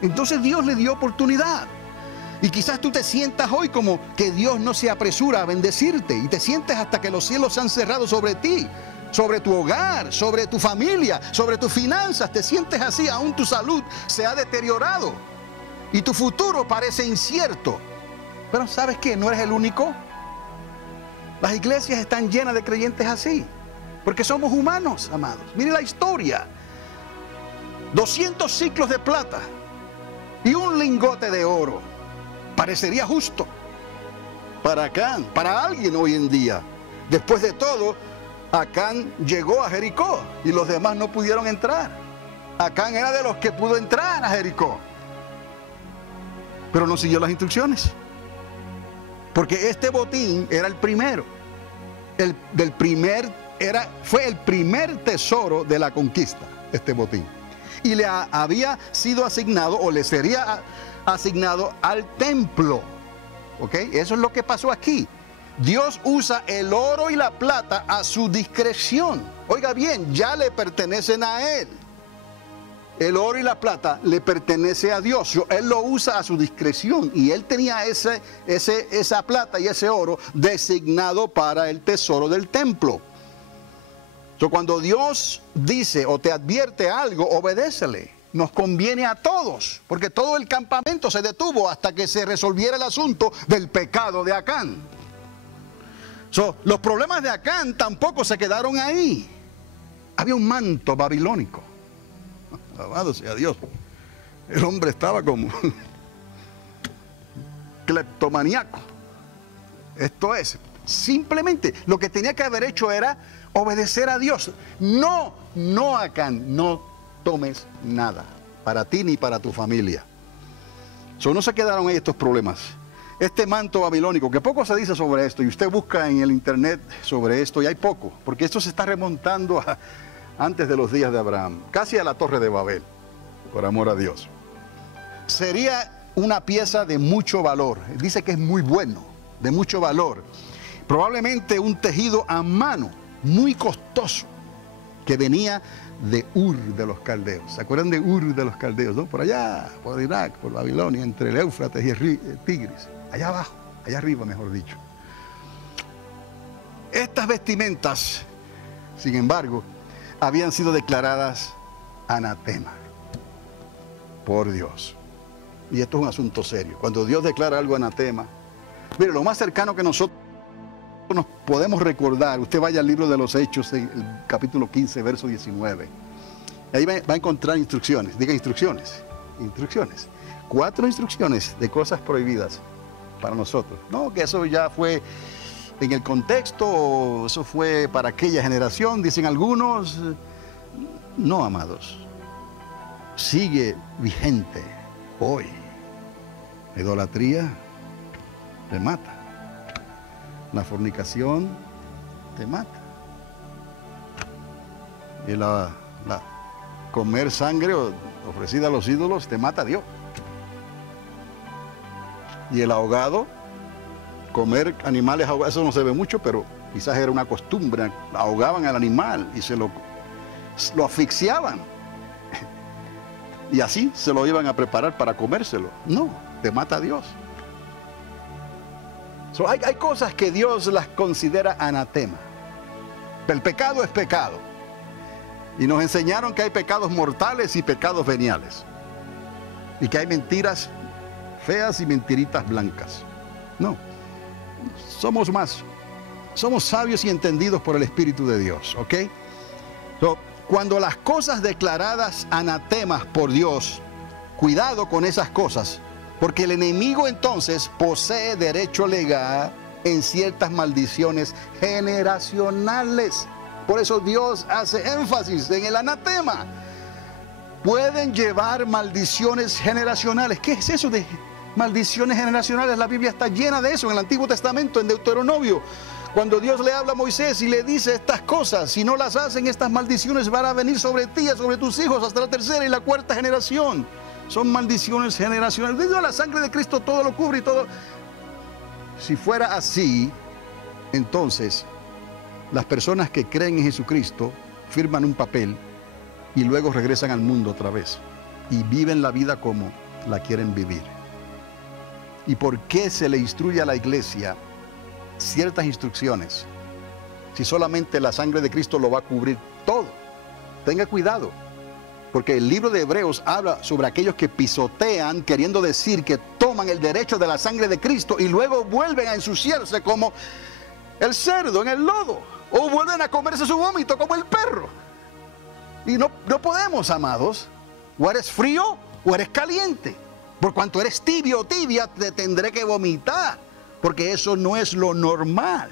Entonces Dios le dio oportunidad. Y quizás tú te sientas hoy como que Dios no se apresura a bendecirte y te sientes hasta que los cielos se han cerrado sobre ti, sobre tu hogar, sobre tu familia, sobre tus finanzas. Te sientes así, aún tu salud se ha deteriorado y tu futuro parece incierto. Pero ¿sabes qué? No eres el único. Las iglesias están llenas de creyentes así, porque somos humanos, amados. Mire la historia. 200 ciclos de plata y un lingote de oro. Parecería justo para Acán, para alguien hoy en día. Después de todo, Acán llegó a Jericó y los demás no pudieron entrar. Acán era de los que pudo entrar a Jericó, pero no siguió las instrucciones. Porque este botín era el primero. Fue el primer tesoro de la conquista, este botín. Y le había sido asignado, o le sería asignado al templo. ¿Ok? Eso es lo que pasó aquí. Dios usa el oro y la plata a su discreción. Oiga bien, ya le pertenecen a Él. El oro y la plata le pertenece a Dios. Él lo usa a su discreción. Y Él tenía esa plata y ese oro designado para el tesoro del templo. Cuando Dios dice o te advierte algo, obedécele. Nos conviene a todos, porque todo el campamento se detuvo hasta que se resolviera el asunto del pecado de Acán. Los problemas de Acán tampoco se quedaron ahí. Había un manto babilónico. Alabado sea Dios. El hombre estaba como cleptomaníaco. Esto es, simplemente lo que tenía que haber hecho era obedecer a Dios. No Acán, no tomes nada para ti ni para tu familia. No se quedaron ahí estos problemas. Este manto babilónico, que poco se dice sobre esto, y usted busca en el internet sobre esto, y hay poco, porque esto se está remontando antes de los días de Abraham, casi a la Torre de Babel, por amor a Dios. Sería una pieza de mucho valor. Dice que es muy bueno, de mucho valor. Probablemente un tejido a mano, muy costoso, que venía de Ur de los Caldeos. ¿Se acuerdan de Ur de los Caldeos? ¿No? Por allá, por Irak, por Babilonia, entre el Éufrates y el Tigris. Allá abajo, allá arriba, mejor dicho. Estas vestimentas, sin embargo, habían sido declaradas anatema por Dios. Y esto es un asunto serio. Cuando Dios declara algo anatema, mire, lo más cercano que nosotros nos podemos recordar, usted vaya al libro de los Hechos, el capítulo 15, verso 19. Ahí va a encontrar instrucciones. Diga instrucciones. Instrucciones. 4 instrucciones de cosas prohibidas para nosotros. No, que eso ya fue en el contexto, eso fue para aquella generación, dicen algunos. No, amados. Sigue vigente hoy. La idolatría te mata. La fornicación te mata. Y comer sangre ofrecida a los ídolos te mata a Dios. Y el ahogado, comer animales ahogados, eso no se ve mucho, pero quizás era una costumbre. Ahogaban al animal y lo asfixiaban. Y así se lo iban a preparar para comérselo. No, te mata a Dios. Hay cosas que Dios las considera anatema. El pecado es pecado. Y nos enseñaron que hay pecados mortales y pecados veniales. Y que hay mentiras feas y mentiritas blancas. No. Somos sabios y entendidos por el Espíritu de Dios, ¿ok? Cuando las cosas declaradas anatemas por Dios, cuidado con esas cosas, porque el enemigo entonces posee derecho legal en ciertas maldiciones generacionales. Por eso Dios hace énfasis en el anatema. Pueden llevar maldiciones generacionales. ¿Qué es eso de maldiciones generacionales? La Biblia está llena de eso en el Antiguo Testamento, en Deuteronomio. Cuando Dios le habla a Moisés y le dice estas cosas, si no las hacen, estas maldiciones van a venir sobre ti y sobre tus hijos hasta la tercera y la cuarta generación. Son maldiciones generacionales. Debido a la sangre de Cristo todo lo cubre y todo. Si fuera así, entonces las personas que creen en Jesucristo firman un papel y luego regresan al mundo otra vez y viven la vida como la quieren vivir. ¿Y por qué se le instruye a la iglesia ciertas instrucciones si solamente la sangre de Cristo lo va a cubrir todo? Tenga cuidado, porque el libro de Hebreos habla sobre aquellos que pisotean, queriendo decir que toman el derecho de la sangre de Cristo y luego vuelven a ensuciarse como el cerdo en el lodo, o vuelven a comerse su vómito como el perro. Y no podemos, amados. O eres frío o eres caliente. Por cuanto eres tibio o tibia, te tendré que vomitar, porque eso no es lo normal.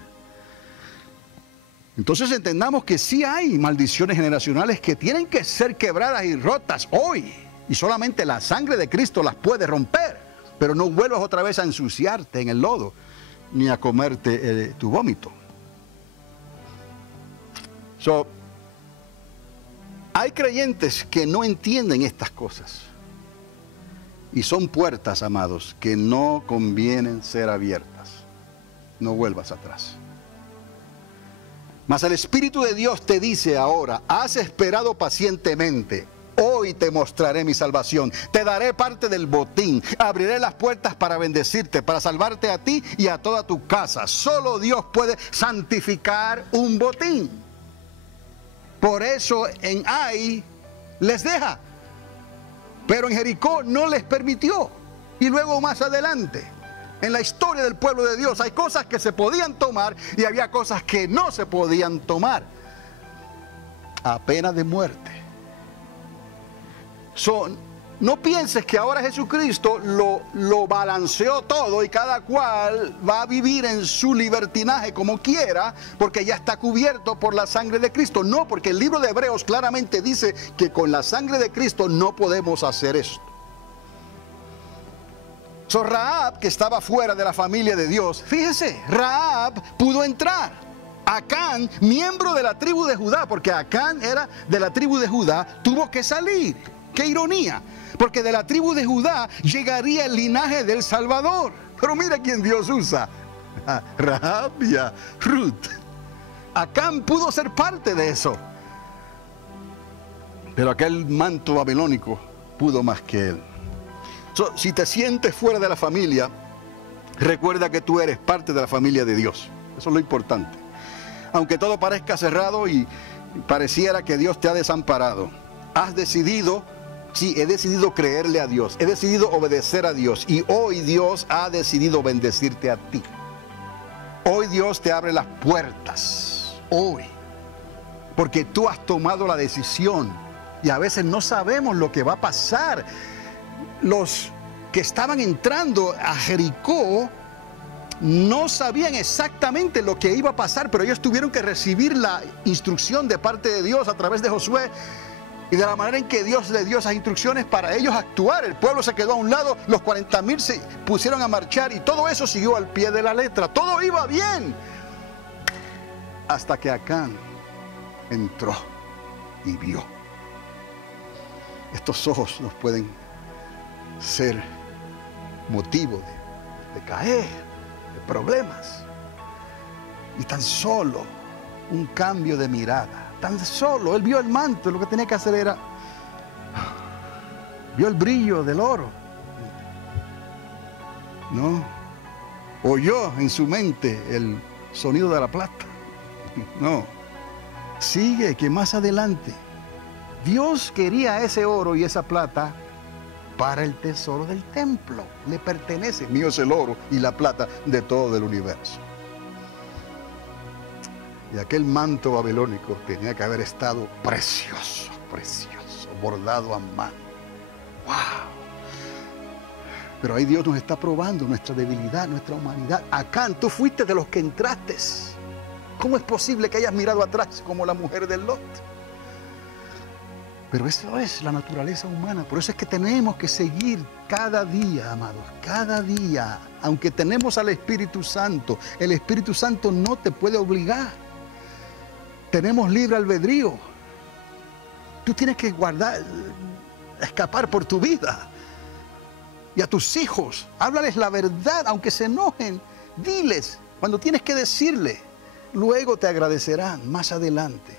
Entonces entendamos que sí hay maldiciones generacionales que tienen que ser quebradas y rotas hoy. Y solamente la sangre de Cristo las puede romper. Pero no vuelvas otra vez a ensuciarte en el lodo, ni a comerte tu vómito. Hay creyentes que no entienden estas cosas. Y son puertas, amados, que no convienen ser abiertas. No vuelvas atrás. Mas el Espíritu de Dios te dice ahora: has esperado pacientemente. Hoy te mostraré mi salvación. Te daré parte del botín. Abriré las puertas para bendecirte, para salvarte a ti y a toda tu casa. Solo Dios puede santificar un botín. Por eso en Ai les deja. Pero en Jericó no les permitió. Y luego más adelante, en la historia del pueblo de Dios, hay cosas que se podían tomar y había cosas que no se podían tomar, a pena de muerte. No pienses que ahora Jesucristo lo balanceó todo y cada cual va a vivir en su libertinaje como quiera, porque ya está cubierto por la sangre de Cristo. No, porque el libro de Hebreos claramente dice que con la sangre de Cristo no podemos hacer esto. Rahab, que estaba fuera de la familia de Dios, fíjese, Rahab pudo entrar. Acán, miembro de la tribu de Judá, porque Acán era de la tribu de Judá, tuvo que salir. ¡Qué ironía! Porque de la tribu de Judá llegaría el linaje del Salvador. Pero mira quién Dios usa: a Rahab y a Ruth. Acán pudo ser parte de eso, pero aquel manto babilónico pudo más que él. Si te sientes fuera de la familia, recuerda que tú eres parte de la familia de Dios. Eso es lo importante. Aunque todo parezca cerrado y pareciera que Dios te ha desamparado, has decidido, sí, he decidido creerle a Dios, he decidido obedecer a Dios, y hoy Dios ha decidido bendecirte a ti. Hoy Dios te abre las puertas, hoy, porque tú has tomado la decisión. Y a veces no sabemos lo que va a pasar. Los que estaban entrando a Jericó no sabían exactamente lo que iba a pasar, pero ellos tuvieron que recibir la instrucción de parte de Dios a través de Josué Y de la manera en que Dios le dio esas instrucciones para ellos actuar, el pueblo se quedó a un lado, los 40,000 se pusieron a marchar y todo eso siguió al pie de la letra. Todo iba bien. Hasta que Acán entró y vio. Estos ojos nos pueden ser motivo de caer, de problemas. Y tan solo un cambio de mirada, tan solo, él vio el manto, lo que tenía que hacer era, vio el brillo del oro, ¿no? Oyó en su mente el sonido de la plata, no. Sigue, que más adelante, Dios quería ese oro y esa plata para el tesoro del templo. Le pertenece, mío es el oro y la plata de todo el universo. Y aquel manto babilónico tenía que haber estado precioso, precioso, bordado a mano. ¡Wow! Pero ahí Dios nos está probando nuestra debilidad, nuestra humanidad. Acán, tú fuiste de los que entraste. ¿Cómo es posible que hayas mirado atrás como la mujer de Lot? Pero eso es la naturaleza humana. Por eso es que tenemos que seguir cada día, amados, cada día. Aunque tenemos al Espíritu Santo, el Espíritu Santo no te puede obligar. Tenemos libre albedrío. Tú tienes que escapar por tu vida. Y a tus hijos, háblales la verdad, aunque se enojen. Diles cuando tienes que decirle. Luego te agradecerán más adelante.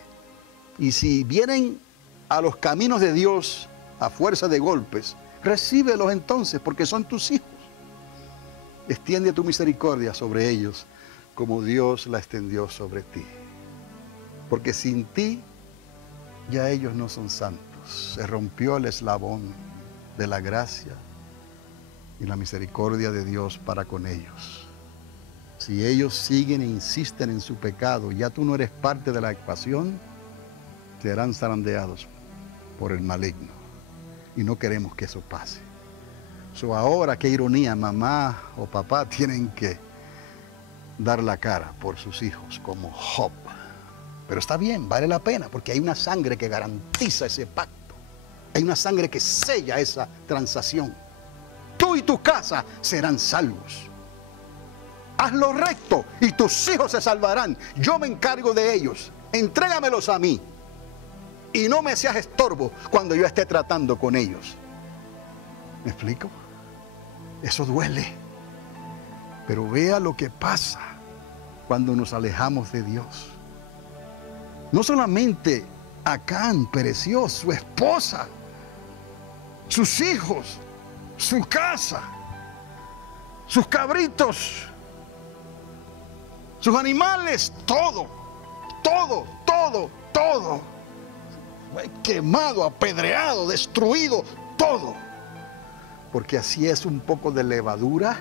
Y si vienen a los caminos de Dios a fuerza de golpes, recíbelos entonces, porque son tus hijos. Extiende tu misericordia sobre ellos, como Dios la extendió sobre ti. Porque sin ti, ya ellos no son santos. Se rompió el eslabón de la gracia y la misericordia de Dios para con ellos. Si ellos siguen e insisten en su pecado, ya tú no eres parte de la ecuación, serán zarandeados por el maligno. Y no queremos que eso pase. Ahora, qué ironía, mamá o papá tienen que dar la cara por sus hijos, como Job. Pero está bien, vale la pena, porque hay una sangre que garantiza ese pacto. Hay una sangre que sella esa transacción. Tú y tu casa serán salvos. Haz lo recto y tus hijos se salvarán. Yo me encargo de ellos. Entrégamelos a mí. Y no me seas estorbo cuando yo esté tratando con ellos. ¿Me explico? Eso duele. Pero vea lo que pasa cuando nos alejamos de Dios. No solamente Acán pereció, su esposa, sus hijos, su casa, sus cabritos, sus animales, todo. Fue quemado, apedreado, destruido, todo. Porque así es un poco de levadura,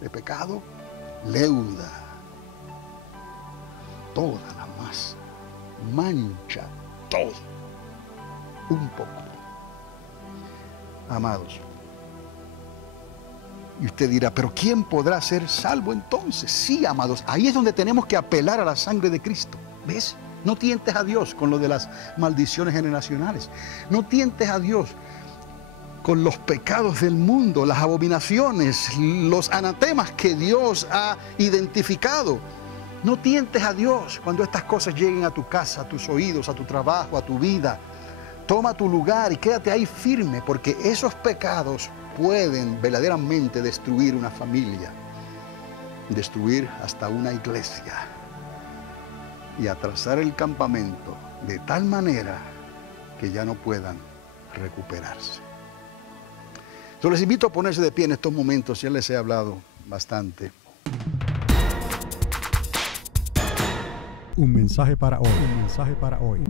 de pecado, leuda. Toda la masa, mancha todo, un poco. Amados. Y usted dirá, ¿pero quién podrá ser salvo entonces? Sí, amados, ahí es donde tenemos que apelar a la sangre de Cristo. ¿Ves? No tientes a Dios con lo de las maldiciones generacionales. No tientes a Dios con los pecados del mundo, las abominaciones, los anatemas que Dios ha identificado. No tientes a Dios cuando estas cosas lleguen a tu casa, a tus oídos, a tu trabajo, a tu vida. Toma tu lugar y quédate ahí firme, porque esos pecados pueden verdaderamente destruir una familia, destruir hasta una iglesia y atrasar el campamento de tal manera que ya no puedan recuperarse. Yo les invito a ponerse de pie en estos momentos, ya les he hablado bastante. Un mensaje para hoy. Un mensaje para hoy.